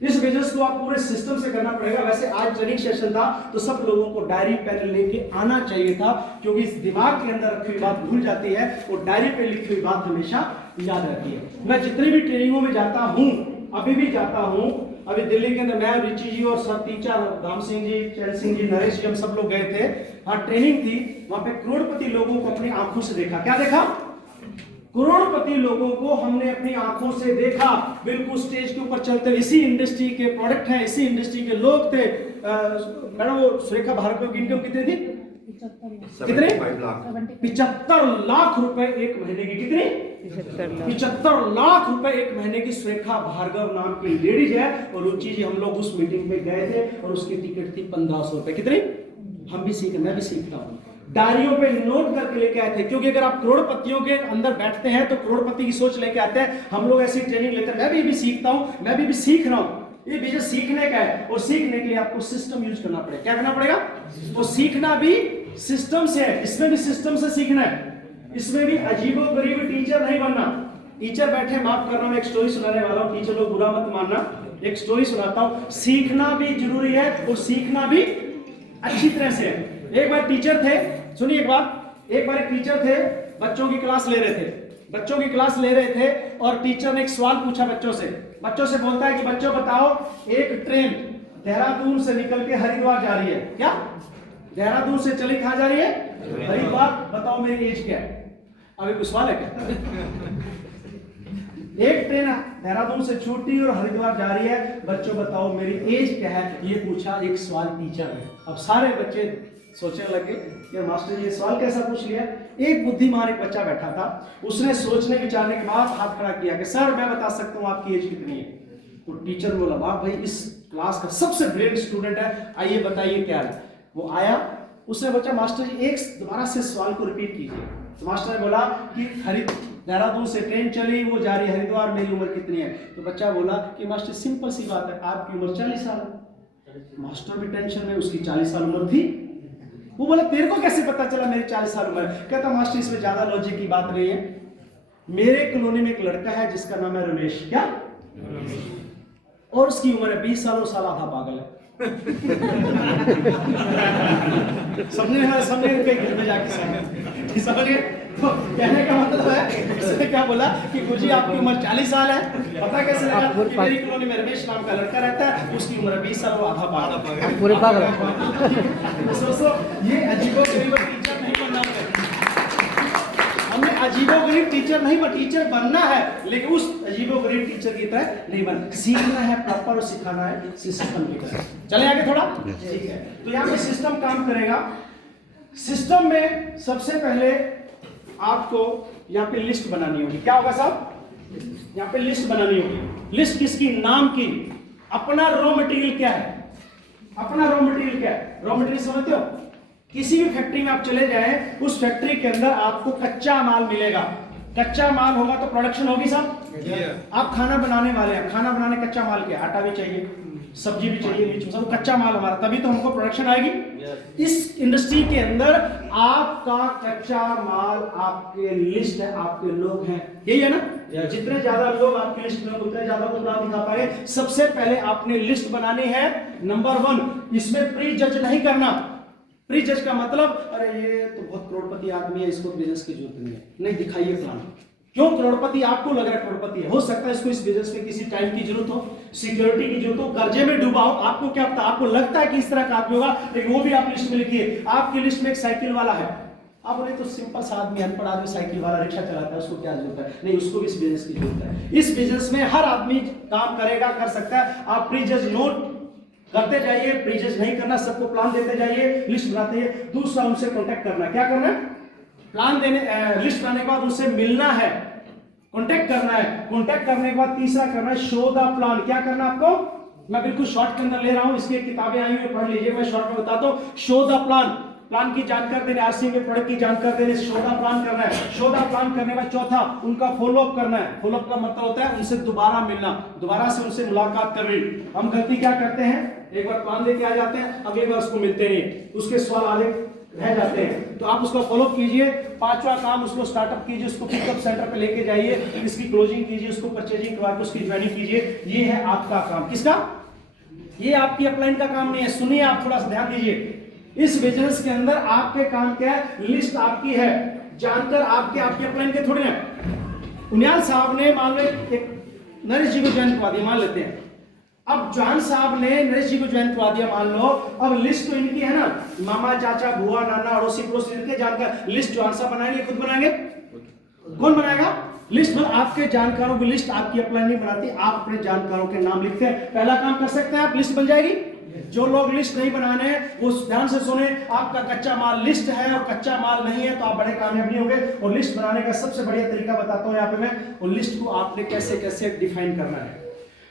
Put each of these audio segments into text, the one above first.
इस बिजनेस को आप पूरे सिस्टम से करना पड़ेगा। वैसे आज ट्रेनिंग सेशन था तो सब लोगों को डायरी पेन लेके आना चाहिए था, क्योंकि इस दिमाग के अंदर रखी हुई बात भूल जाती है और डायरी पे लिखी हुई बात हमेशा याद रहती है। मैं जितनी भी ट्रेनिंगों में जाता हूं, अभी भी जाता हूं, अभी दिल्ली के अंदर मैं, रिची जी और सब टीचर, राम सिंह जी, चैन सिंह जी, नरेश जी, हम सब लोग गए थे, वहां ट्रेनिंग थी। वहां पे करोड़पति लोगों को अपनी आंखों से देखा। क्या देखा? करोड़पति लोगों को हमने अपनी आंखों से देखा, बिल्कुल स्टेज के ऊपर चलते। इसी इंडस्ट्री के प्रोडक्ट हैं, इसी इंडस्ट्री के लोग थे। मैडम वो सुरेखा भार्गव की इनकम कितनी थी? कितने? 75 लाख रुपए एक महीने की। कितनी? 75 लाख रुपए एक महीने की सुरेखा भार्गव नाम की लेडीज है। और रुचि जी, हम लोग उस मीटिंग में गए थे और उसकी टिकट थी 1500 रुपए। कितनी? हम भी सीख, मैं भी सीखता हूँ, डायरियों पे नोट करके लेके आए थे, क्योंकि अगर आप करोड़पतियों के अंदर बैठते हैं तो करोड़पति की सोच लेके आते हैं। हम लोग ऐसी ट्रेनिंग लेते हैं, मैं भी सीखता हूँ, मैं भी सीख रहा हूँ। ये बिजनेस सीखने का है और सीखने के लिए आपको सिस्टम यूज करना पड़ेगा। क्या करना पड़ेगा? तो सीखना भी सिस्टम से है, इसमें भी सिस्टम से सीखना है। इसमें भी अजीबोगरीब टीचर नहीं बनना। टीचर बैठे, माफ करना, मैं एक स्टोरी सुनाने वाला हूँ, टीचर लोग बुरा मत मानना, एक स्टोरी सुनाता हूँ। सीखना भी जरूरी है और सीखना भी अच्छी तरह से है। एक बार टीचर थे, सुनिए एक बात, एक बार एक टीचर थे, बच्चों की क्लास ले रहे थे, बच्चों की क्लास ले रहे थे और टीचर ने एक सवाल पूछा बच्चों से। बच्चों से बोलता है कि बच्चों बताओ, एक ट्रेन देहरादून से निकल के हरिद्वार जा रही है। क्या? देहरादून से चली कहां जा रही है? हरिद्वार। बताओ मेरी एज क्या है? अभी कुछ सवाल है क्या? एक ट्रेन देहरादून से छूटी और हरिद्वार जा रही है, बच्चों बताओ मेरी एज क्या है? ये पूछा एक सवाल टीचर ने। अब सारे बच्चे सोचने लगे कि मास्टर जी ये सवाल कैसा पूछ लिया। एक बुद्धिमान एक बच्चा बैठा था, उसने सोचने विचारने के बाद हाथ खड़ा किया कि सर मैं बता सकता हूँ आपकी एज कितनी है। तो टीचर बोला वाह भाई, इस क्लास का सबसे ब्रिलियंट स्टूडेंट है, आइए बताइए क्या है। वो आया, उसने बच्चा मास्टर जी एक दोबारा से सवाल को रिपीट कीजिए। तो मास्टर ने बोला कि देहरादून से ट्रेन चली, वो जा रही हरिद्वार, मेरी उम्र कितनी है? तो बच्चा बोला कि मास्टर सिंपल सी बात है, आपकी उम्र 40 साल है। मास्टर भी टेंशन में, उसकी 40 साल उम्र थी। वो बोला तेरे को कैसे पता चला मेरी 40 साल उम्र है? कहता मास्टर इसमें ज्यादा लॉजिक की बात नहीं है, मेरे कॉलोनी में एक लड़का है जिसका नाम है रमेश। क्या? और उसकी उम्र है 20 साल, वो साला आधा पागल है। समझे कहीं घर में जाके समझिए। तो कहने का मतलब है, उसने क्या बोला कि गुरुजी आपकी उम्र 40 साल है, पता कैसे लगा? कि मेरी कॉलोनी में रमेश नाम का लड़का रहता है, उसकी उम्र 20 साल, वो आधा पागल, पूरे पागल। दोस्तों ये अजीबोगरीब टीचर नहीं बनना है, हमें अजीबोगरीब टीचर नहीं बनना, टीचर बनना है लेकिन उस अजीबोगरीब टीचर की तरह नहीं बनना। सीखना है प्रॉपर और सिखाना है सिस्टम की तरह। चले आगे थोड़ा, ठीक है। तो यहाँ पे सिस्टम काम करेगा। सिस्टम में सबसे पहले आपको यहाँ पे लिस्ट बनानी होगी। क्या होगा साहब? यहाँ पे लिस्ट बनानी होगी। लिस्ट किसकी? नाम की। अपना रॉ मटेरियल क्या है? अपना रॉ मटेरियल क्या है? रॉ मटेरियल समझते हो? किसी भी फैक्ट्री में आप चले जाएं, उस फैक्ट्री के अंदर आपको कच्चा माल मिलेगा। कच्चा माल होगा तो प्रोडक्शन होगी साहब। आप खाना बनाने वाले हैं, खाना बनाने कच्चा माल क्या? आटा भी चाहिए, सब्जी भी चाहिए, बीच में सब कच्चा माल हमारा, तभी तो हमको प्रोडक्शन आएगी। इस इंडस्ट्री के अंदर आपका कच्चा माल आपके लिस्ट है, आपके लोग हैं, यही है ना? जितने ज्यादा लोग आपकी लिस्ट में उतने ज्यादा तो ना दिखा पाए। सबसे पहले आपने लिस्ट बनानी है। नंबर 1, इसमें प्री जज नहीं करना। प्री जज का मतलब अरे ये तो बहुत करोड़पति आदमी है, इसको बिजनेस की जरूरत नहीं है, नहीं दिखाइए प्लान। क्यों करोड़पति? आपको लग रहा है करोड़पति है, हो सकता है इसको इस बिजनेस में किसी टाइम की जरूरत हो, सिक्योरिटी की जरूरत हो, कर्जे में डूबा हो, आपको क्या पता, आपको लगता है कि इस तरह का आदमी होगा, लेकिन वो भी आप लिस्ट में लिखिए। आपकी लिस्ट में एक साइकिल वाला है, आप बोले तो सिंपल सा आदमी, अनपढ़ आदमी, साइकिल वाला, रिक्शा चलाता है, उसको क्या जरूरत है? नहीं, उसको भी इस बिजनेस की जरूरत है। इस बिजनेस में हर आदमी काम करेगा, कर सकता है। आप प्री जज नोट करते जाइए, प्री जज नहीं करना, सबको प्लान देते जाइए, लिस्ट बनाते जाइए। दूसरा, उनसे कॉन्टेक्ट करना। क्या करना है? प्लान देने, लिस्ट बनाने के बाद उनसे मिलना है, कॉन्टेक्ट करना है। कॉन्टेक्ट करने के बाद तीसरा करना है शो द प्लान। क्या करना आपको? मैं बिल्कुल शॉर्ट के अंदर ले रहा हूं, इसकी किताबें आई हुई पढ़ लीजिए, मैं शॉर्ट में बताता हूं। शो द प्लान, प्लान की जानकारी देने, आरसी के प्रोडक्ट की जानकारी देने, शो द प्लान करना है। शो द प्लान करने के बाद चौथा, उनका फॉलो अप करना है। फॉलो अप का मतलब होता है उनसे दोबारा मिलना, दोबारा से उनसे मुलाकात करनी। हम गलती क्या करते हैं? एक बार प्लान लेके आ जाते हैं, अगली बार उसको मिलते नहीं, उसके सवाल आगे रह जाते हैं। तो आप उसको फॉलो कीजिए। पांचवा काम, उसको स्टार्टअप कीजिए, उसको पिकअप सेंटर पे लेके जाइए, इसकी क्लोजिंग कीजिए, उसको परचेजिंग करवा के उसकी ज्वाइनिंग कीजिए। ये है आपका काम। किसका? ये आपकी अपलाइन का काम नहीं है। सुनिए, आप थोड़ा सा ध्यान दीजिए। इस बिजनेस के अंदर आपके काम क्या है? लिस्ट आपकी है, जानकर आपके अपलाइन के थोड़े हैं। उनियाल साहब ने मान लो एक नरेश जी को ज्वाइन करवा दिया, मान लेते हैं। अब जॉन साहब ने नरेश जी को ज्वाइन करवा दिया, मान लो। अब लिस्ट तो इनकी है ना, मामा चाचा बुआ नाना अड़ोसी पड़ोसी इनके जानकार। लिस्ट जॉन साहब बनाएंगे, खुद बनाएंगे? कौन बनाएगा लिस्ट? मतलब आपके जानकारों की लिस्ट आपकी अपलाइन नहीं बनाती, आप अपने जानकारों के नाम लिखते हैं। पहला काम कर सकते हैं आप, लिस्ट बन जाएगी। जो लोग लिस्ट नहीं बनाने हैं वो ध्यान से सुने। आपका कच्चा माल लिस्ट है और कच्चा माल नहीं है तो आप बड़े कामयाब नहीं होंगे। और लिस्ट बनाने का सबसे बढ़िया तरीका बताता हूं यहाँ पे मैं। और लिस्ट को आपने कैसे कैसे डिफाइन करना है।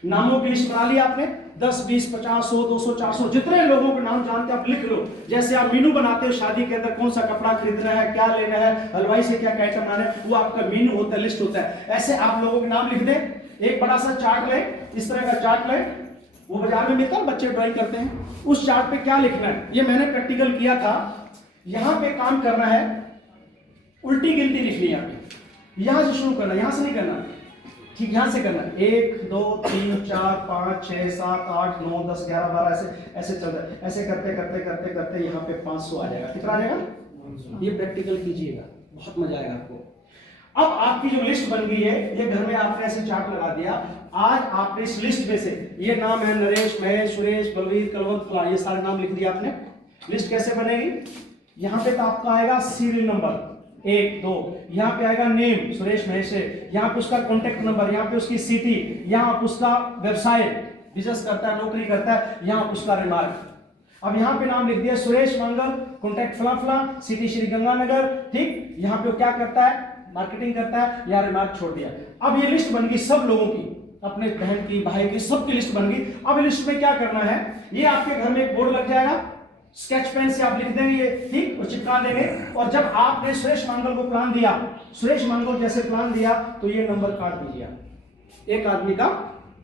नामों की लिस्ट बना ली आपने, 10 20 50 100 200 400 जितने लोगों के नाम जानते हैं आप लिख लो। जैसे आप मेनू बनाते हो शादी के अंदर, कौन सा कपड़ा खरीदना है, क्या लेना है, हलवाई से क्या आइटम लाना है, वो आपका मेनू होता है, लिस्ट होता है। ऐसे आप लोगों के नाम लिख दें। एक बड़ा सा चार्ट ले, इस तरह का चार्ट ले, वो बाजार में मिलता है, बच्चे ड्राइंग करते हैं। उस चार्ट पे क्या लिखना है, ये मैंने प्रैक्टिकल किया था। यहां पे काम करना है, उल्टी गिनती लिखनी है। यहाँ पे यहां से शुरू करना, यहां से नहीं करना, ठीक यहां से करना। 1 2 3 4 5 6 7 8 9 10 11 12 ऐसे ऐसे चल रहा है। ऐसे करते करते करते करते यहाँ पे 500 आ जाएगा। कितना आ जाएगा? ये प्रैक्टिकल कीजिएगा, बहुत मजा आएगा आपको। अब आपकी जो लिस्ट बन गई है, ये घर में आपने ऐसे चार्ट लगा दिया। आज आपने इस लिस्ट में से, ये नाम है नरेश, महेश, सुरेश, बलवीर, कलवंत, ये सारे नाम लिख दिया आपने। लिस्ट कैसे बनेगी? यहाँ पे तो आपका आएगा सीरियल नंबर 1 2, यहाँ पे आएगा नेम सुरेश महेश है, यहाँ पे उसका कॉन्टेक्ट नंबर, यहाँ पे उसकी सिटी, यहाँ पे उसका व्यवसाय, बिजनेस करता है, नौकरी करता है, यहाँ पे उसका रिमार्क। अब यहाँ पे नाम लिख दिया सुरेश मंगल, कॉन्टेक्ट फला फला, सिटी श्री गंगानगर, ठीक। यहाँ पे वो क्या करता है? मार्केटिंग करता है, या रिमार्क छोड़ दिया। अब ये लिस्ट बन गई सब लोगों की, अपने बहन की, भाई की, सबकी लिस्ट बन गई। अब लिस्ट में क्या करना है? ये आपके घर में एक बोर्ड लग जाएगा, स्केच पेन से आप लिख देंगे ये, ठीक, और चिपका देंगे। और जब आपने सुरेश मंगल को प्लान दिया, सुरेश मंगल जैसे प्लान दिया, तो ये नंबर काट दीजिए। एक आदमी का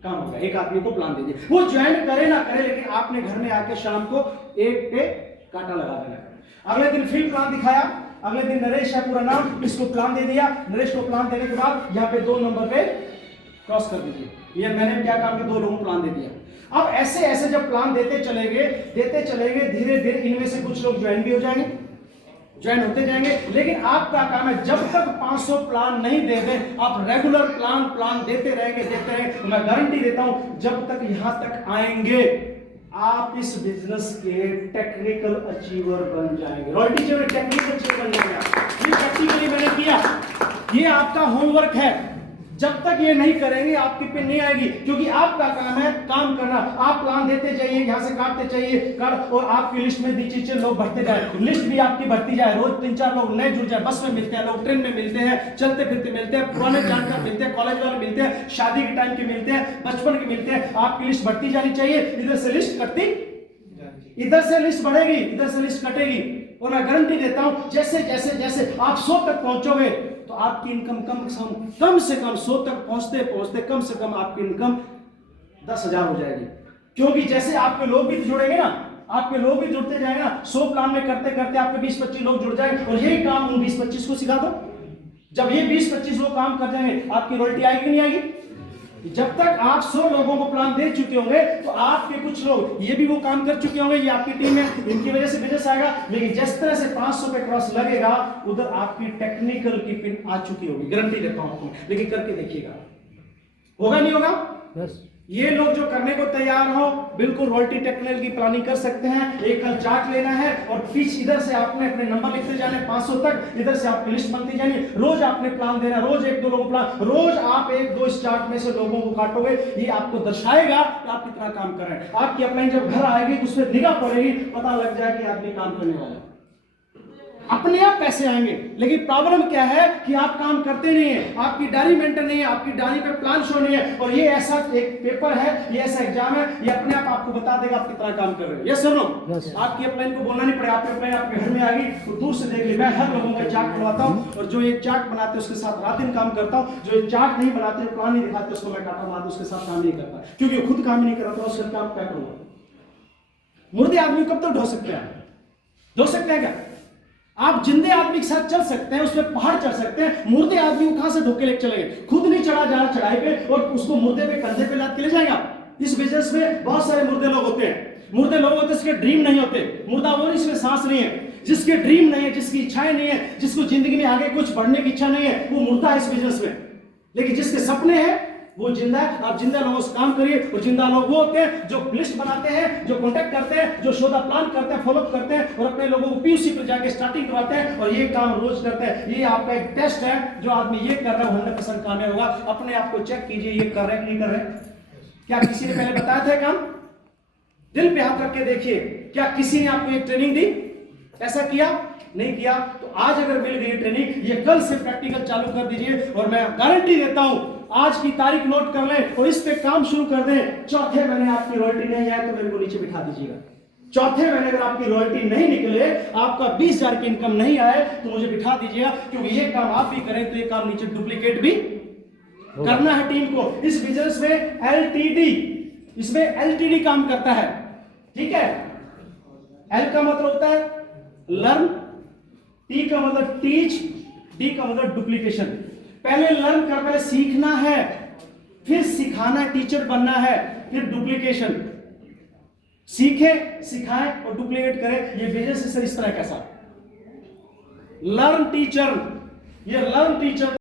काम हो गया, एक आदमी को प्लान दे दिया। वो ज्वाइन करे ना करे, लेकिन आपने घर में आके शाम को एक पे कांटा लगा देना। अगले दिन फिर प्लान दिखाया, अगले दिन नरेश है पूरा नाम, इसको प्लान दे दिया। नरेश को प्लान देने के बाद यहाँ पे 2 नंबर पे क्रॉस कर दीजिए। ये मैंने क्या काम किया? 2 लोगों को प्लान दे दिया। अब ऐसे ऐसे जब प्लान देते चलेंगे धीरे धीरे इनमें से कुछ लोग ज्वाइन भी हो जाएंगे, ज्वाइन होते जाएंगे। लेकिन आपका काम है, जब तक 500 प्लान नहीं दे दें, आप रेगुलर प्लान देते रहेंगे। मैं गारंटी देता हूं, जब तक यहां तक आएंगे आप इस बिजनेस के टेक्निकल अचीवर बन जाएंगे। रॉयल्टी जो टेक्निकल अचीवर बन जाएंगे। ये प्रैक्टिकली मैंने किया, ये आपका होमवर्क है। जब तक ये नहीं करेंगे आपकी पिन नहीं आएगी, क्योंकि आपका काम है काम करना। आप प्लान देते जाइए, यहां से काटते जाइए और आपकी लिस्ट में नीचे लोग बढ़ते जाए, लिस्ट भी आपकी बढ़ती जाए। रोज 3-4 लोग नए जुड़ जाए, बस में मिलते हैं लोग, ट्रेन में मिलते हैं, चलते फिरते मिलते हैं, पुराने जानकार मिलते हैं, कॉलेज वाले मिलते हैं, शादी के टाइम के मिलते हैं, बचपन के मिलते हैं। आपकी लिस्ट बढ़ती जानी चाहिए। इधर से लिस्ट कटती, इधर से लिस्ट बढ़ेगी, इधर से लिस्ट कटेगी। और मैं गारंटी देता हूं, जैसे जैसे जैसे आप 100 तक पहुंचोगे तो आपकी इनकम कम से कम 100 तक पहुंचते पहुंचते कम से कम आपकी इनकम 10,000 हो जाएगी। क्योंकि जैसे आपके लोग भी जुड़ेंगे ना, आपके लोग भी जुड़ते जाएंगे ना, 100 प्लान में करते करते आपके 20-25 लोग जुड़ जाएंगे। और यही काम उन 20-25 को सिखा दो। जब ये 20-25 लोग काम कर जाएंगे, आपकी रॉयल्टी आएगी नहीं आएगी? जब तक आप 100 लोगों को प्लान दे चुके होंगे तो आपके कुछ लोग ये भी वो काम कर चुके होंगे, ये आपकी टीम है, इनकी वजह से बिजनेस आएगा। लेकिन जिस तरह से 500 पे क्रॉस लगेगा, उधर आपकी टेक्निकल की पिन आ चुकी होगी, गारंटी देता हूं आपको। लेकिन करके देखिएगा, होगा नहीं होगा? बस ये लोग जो करने को तैयार हो, बिल्कुल रॉयल्टी टेक्निकल की प्लानिंग कर सकते हैं। एक कल चार्ट लेना है और पीछे इधर से आपने अपने नंबर लिखते जाने 500 तक, इधर से आपकी लिस्ट बनती जानी। रोज आपने प्लान देना, रोज 1-2 लोगों को प्लान, रोज आप 1-2 इस चार्ट में से लोगों को काटोगे। ये आपको दर्शाएगा कि आप कितना काम कर रहे हैं। आपकी अपलाइन जब घर आएगी तो उस पर निगाह पड़ेगी, पता लग जाएगा कि आदमी काम करने वाला है। अपने आप पैसे आएंगे। लेकिन प्रॉब्लम क्या है कि आप काम करते नहीं है, आपकी डायरी मेंटेन नहीं है, आपकी डायरी पे प्लान शो नहीं है। और ये ऐसा एक पेपर है, ये ऐसा एग्जाम है, ये अपने आप आपको बता देगा आप कितना काम कर रहे हैं। Yes sir no? आपकी अपलाइन को बोलना नहीं पड़ेगा, आपकी अपलाइन आपके घर में आ गई तो दूर से देख ली। मैं हर लोगों का चार्ट बनवाता हूँ, और जो ये चार्ट बनाते हैं उसके साथ रात दिन काम करता हूँ। जो ये चार्ट नहीं बनाते, प्लान नहीं दिखाते, उसको मैं काटा मारता, उसके साथ काम नहीं करता, क्योंकि खुद काम नहीं करता, उसका काम क्या करूंगा? मुर्दे आदमी कब तक ढो सकते हैं? ढो सकते हैं क्या? आप जिंदे आदमी के साथ चल सकते हैं, उसमें पहाड़ चढ़ सकते हैं, मुर्दे आदमी को कहां से ढोके लेके चलेंगे? खुद नहीं चढ़ा जा रहा चढ़ाई पे और उसको मुर्दे पे कंधे पे लाद के ले जाएंगे आप। इस बिजनेस में बहुत सारे मुर्दे लोग होते हैं, मुर्दे लोग होते हैं जिसके ड्रीम नहीं होते, मुर्दा वो इसमें सांस नहीं है, जिसके ड्रीम नहीं है, जिसकी इच्छाएं नहीं है, जिसको जिंदगी में आगे कुछ बढ़ने की इच्छा नहीं है, वो मुर्दा है इस बिजनेस में। लेकिन जिसके सपने हैं वो जिंदा है। आप जिंदा लोगों से काम करिए, और जिंदा लोग वो होते हैं जो लिस्ट बनाते हैं, जो कॉन्टेक्ट करते हैं, जो शोधा प्लान करते हैं, फॉलोअप करते हैं और अपने लोगों को पीयूसी पर जाके स्टार्टिंग करवाते हैं और ये काम रोज करते हैं। ये आपका एक टेस्ट है, जो आदमी ये कर रहा है 100% कामयाब होगा। अपने आप को चेक कीजिए, ये कर रहे हैं नहीं कर रहे? क्या किसी ने पहले बताया था काम? दिल पे हाथ रख के देखिए, क्या किसी ने आपको एक ट्रेनिंग दी? ऐसा किया? नहीं किया? तो आज अगर मिल गई ट्रेनिंग, ये कल से प्रैक्टिकल चालू कर दीजिए और मैं गारंटी देता हूं, आज की तारीख नोट कर लें और इस पे काम शुरू कर दें। चौथे महीने आपकी रॉयल्टी नहीं आए तो मेरे को नीचे बिठा दीजिएगा। चौथे महीने अगर आपकी रॉयल्टी नहीं निकले, आपका 20,000 की इनकम नहीं आए तो मुझे बिठा दीजिएगा, क्योंकि ये काम आप भी करें तो ये काम नीचे डुप्लीकेट भी करना है टीम को। इस बिजनेस में एलटीडी, इसमें एलटीडी काम करता है, ठीक है? एल का मतलब होता है लर्न, टी का मतलब टीच, डी का मतलब डुप्लीकेशन। पहले लर्न कर, पहले सीखना है, फिर सिखाना, टीचर बनना है, फिर डुप्लीकेशन। सीखे, सिखाएं और डुप्लीकेट करें। ये बिजनेस इस तरह कैसा? लर्न टीचर, ये लर्न टीचर